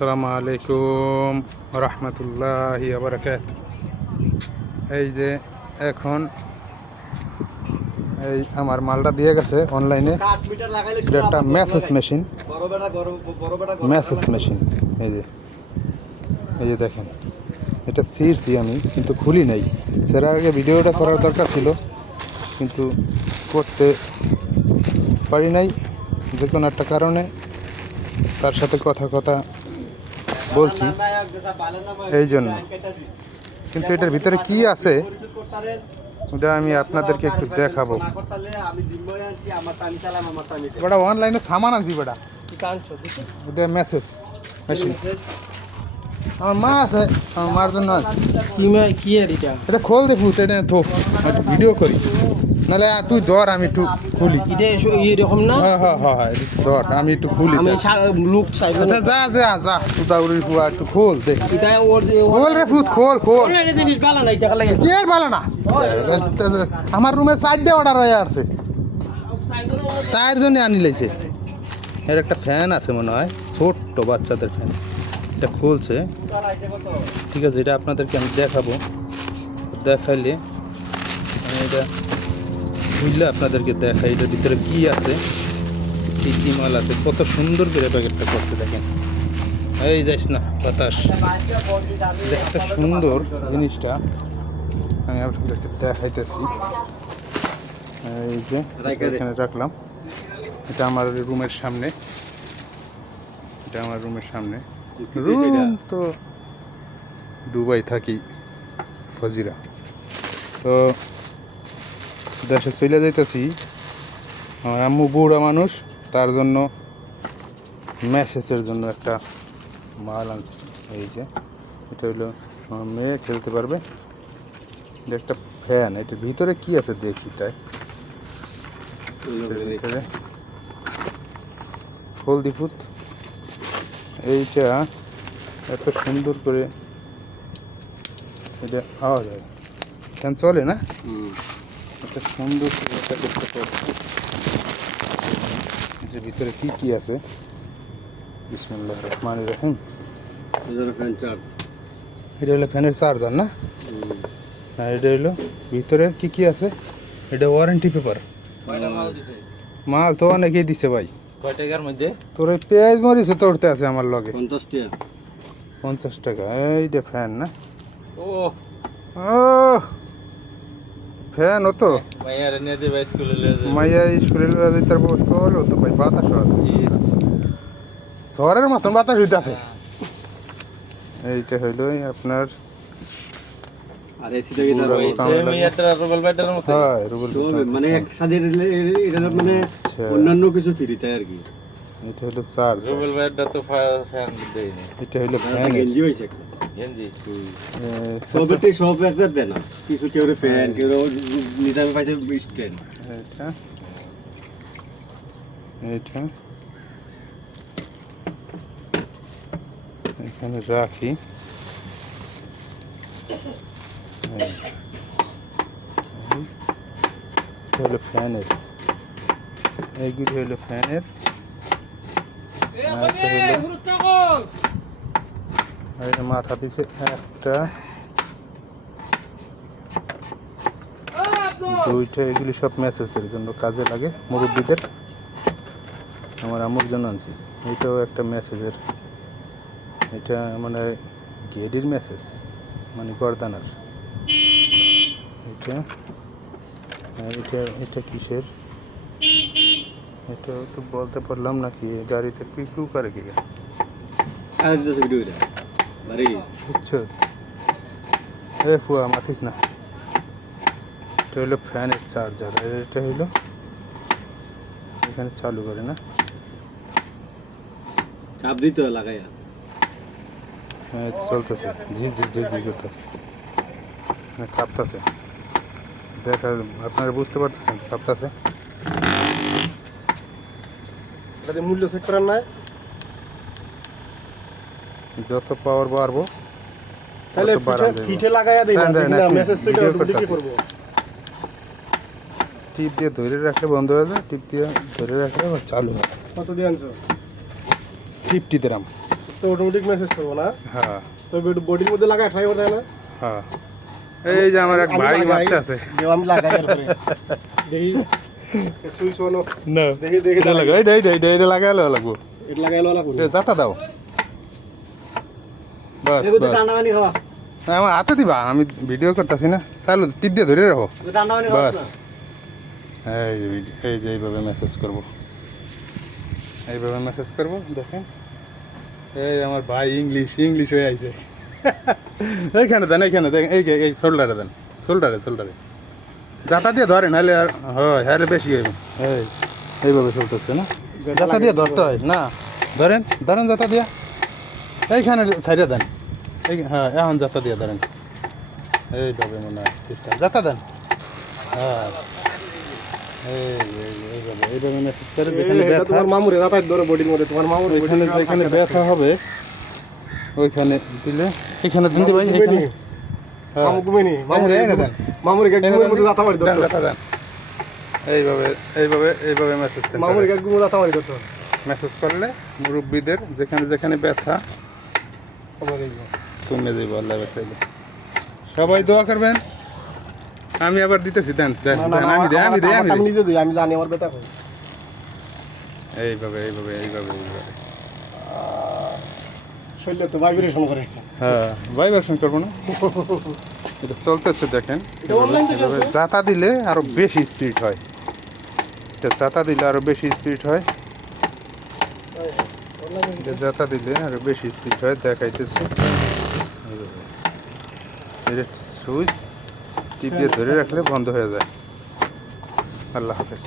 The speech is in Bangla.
আসসালামু আলাইকুম রহমতুল্লাহি ওয়া বারাকাতুহু। এই যে এখন এই আমার মালটা দিয়ে গেছে অনলাইনে, এটা একটা মেসেজ মেশিন। এই যে দেখেন, এটা ছিঁড়ছি আমি, কিন্তু খুলি নাই। সেটার আগে ভিডিওটা করার দরকার ছিল, কিন্তু করতে পারি নাই যে কোনো একটা কারণে। তার সাথে কথা বলছি এই জন্য, কিন্তু এটার ভিতরে কি আছে ওটা আমি আপনাদেরকে একটু দেখাবো। বেটা অনলাইনে সামান আনছি বেটা, ওটা মেসেজ মেশিন। আমার মা আছে, আমার মার জন্য আছে। এটা খোল দেখু, এটা তো ভিডিও করি, নাহলে তুই ধর আমি একটু খুলি। এরকম না? হ্যাঁ ধর আমি একটু খুলি। আচ্ছা যা যা যা তুদাউরি ফুয়া একটু খোল দেখ। খোল রে ফুত, খোল কে ভালো না। আমার রুমে 4টে অর্ডার হয়ে আসছে, 4 জনে আনি লাইছে। এর একটা ফ্যান আছে মনে হয়, ছোট্ট বাচ্চাদের ফ্যান। এটা খুলছে, ঠিক আছে, এটা আপনাদেরকে আমি দেখাবো। দেখাইলে আমি এটা খুললে আপনাদেরকে দেখাই এটার ভিতরে কি আছে, কি মাল আছে। কত সুন্দর করে প্যাকেটটা করতে দেখেন। এই যাইস না বাতাস, এত সুন্দর জিনিসটা আমি আপনাদেরকে দেখাইতেছি। এই যে এখানে রাখলাম, এটা আমার রুমের সামনে, এটা আমার রুমের সামনে। রুম তো দুবাই থাকি, ফজিরা। তো দেশে চলে যাইতেছি, আমার আম্মু বুড়া মানুষ, তার জন্য মেসেজের জন্য একটা মাল আনছি। এই যে এটা হলো আমার মেয়ে খেলতে পারবে। এটা একটা ফ্যান, এটার ভিতরে কি আছে দেখি। তাই ভিতরে হলদিপুত এইটা এত সুন্দর করে এটা আওয়াজ হয়, ফ্যান চলে না, এত সুন্দর করে এটা করতে পারছি। এটার ভিতরে কি আছে, বিসমিল্লাহির রহমানির রহিম। এটা হলো ফ্যানের চার্জার না, আর এটা হলো ভিতরে কি আছে, এটা ওয়ারেন্টি পেপার। মাল তো অনেকেই দিছে ভাই। কয় টাকার মধ্যে? তোর ওই পেঁয়াজ মরিচে তোড়তে আছে আমার লগে 50 টাকা। এইটা ফ্যান না, ও ফ্যান ও তো মাইয়ারে নিয়ে যাবে স্কুলে লয়ে যাবে। মাইয়া স্কুলে লয়ে যাইতার বস্তু হলো তো ভাই, বাতাসও আছে, শহরের মতন বাতাস হইতে আছে। এইটা হইলো আপনার আর এসি থেকে যাবে সেমিয়াটা রুবেল ব্যাটারের মতো। হ্যাঁ রুবেল, মানে একসাথে এটা মানে অন্যান্য কিছু ফ্রি তাই আর কি। এটা হলো চার্জ, রুবেল ব্যাটার তো ফ্যান দেই না। এটা হলো ফ্যান। গেঞ্জি হইছে গেঞ্জি সবতে সব একটা দেয় না, কিছু কেউ ফ্যান কেউ নিজামে পাইছে স্ট্যান্ড। এটা এটা এখানে রাখি। হলো ফ্যানের, এইগুলি হলো ফ্যানের। মাথা দিছে একটা, দুইটা, এগুলি সব মেসেজের জন্য কাজে লাগে মুরব্বীদের। আমার আম্মুর জন্য আনছি। এটাও একটা মেসেজের, এটা মানে গেডির মেসেজ, মানে গর্দানার। এটা এটা এটা কিসের, এটা তো বলতে পারলাম না। কি গাড়িতে পিকু করে কি আর দিতে ভিডিওটা বাড়ি বুঝছো? এ ফুয়া মাথিস না। এটা হলো ফ্যানের চার্জার, আর এটা হলো এখানে চালু করে না, চাপ দিতে লাগাইয়া। হ্যাঁ চলতেছে, ঝি করতেছে, কাঁপতেছে। দেখা আপনারা বুঝতে পারতেছেন, কাঁপতেছে। মূল্য চেক করার নাই, যত পাওয়ার বাড়বো তাহলে ফিটে লাগাইয়া দেই না, মেসেজ তো কি করব। টিপ দিয়ে ধরে রাখলে বন্ধ হয়ে যায়, টিপ দিয়ে ধরে রাখলে আবার চালু হয়। কত দিয়ে আনছো? 50 গ্রাম। তো অটোমেটিক মেসেজ করবো না? হ্যাঁ তো বডির মধ্যে লাগায় ট্রাই করতে হয় না? হ্যাঁ এই যে আমার এক ভাই মারতে আছে আমি লাগাই এরপরে দেখি সুইচ অন না দেখি দেখি এটা লাগা এটা লাগাইলে লাগবো এটা লাগাইলো লাগবো এটা জাতা দাও বাস এগুলো বাস ঠান্ডা পানি খাওয়া আমার হাতে দিবা আমি ভিডিও করতেছি না চালু টিপ দিয়ে ধরে রাখো ঠান্ডা পানি খাওয়া বাস এই যে এইভাবে মেসেজ করবো এইভাবে মেসেজ করবো দেখেন এই আমার ভাই ইংলিশ হয়ে আইছে এইখানে দেন এই শোল্ডারে দেন শোল্ডারে জাতা দিয়ে ধরে নাহলে আর হয় হ্যাঁ বেশি হইবে এইভাবে চলতেছে না জাতা দিয়ে ধরতে হয় না ধরেন জাতা দিয়া এইখানে সাইডে দেন হ্যাঁ এখন জাতা দিয়ে ধরেন এইভাবে মনে হয় সিস্টেম জাতা দেন হ্যাঁ এইভাবে মেসেজ করে যেখানে ব্যথা তোমার মামুরে রাতায় ধরে বডির মধ্যে তোমার মামুর ওইখানে যেখানে ব্যথা হবে ওইখানে দিলে এখানে দিন ভাই এখানে মামু ঘুমেনি মামুরে এনে দেন মামুরে ঘুমের মধ্যে রাতা মারি ধরতো জাতা দেন এইভাবে মেসেজ মামুরে ঘুমের রাতা মারি ধরতো মেসেজ করলে মুরব্বীদের যেখানে যেখানে ব্যথা কমে যাবে আল্লাহ বাঁচাইলে সবাই দোয়া করবেন আমি আবার দিতেছি দেন আমি নিজে দিই আমি জানি আমার ব্যথা হয় এইভাবে শরীরে তো ভাইব্রেশন করে হ্যাঁ ভাইব্রেশন করবো না এটা চলতেছে দেখেন এটা অনলাইন থেকে আছে জাতা দিলে আরো বেশি স্পিড হয় এটা জাতা দিলে আরো বেশি স্পিড হয় এটা জাতা দিলে আরো বেশি স্পিড হয় দেখাইতেছে এটা সুইচ টিপ দিয়ে ধরে রাখলে বন্ধ হয়ে যায় আল্লাহ হাফেজ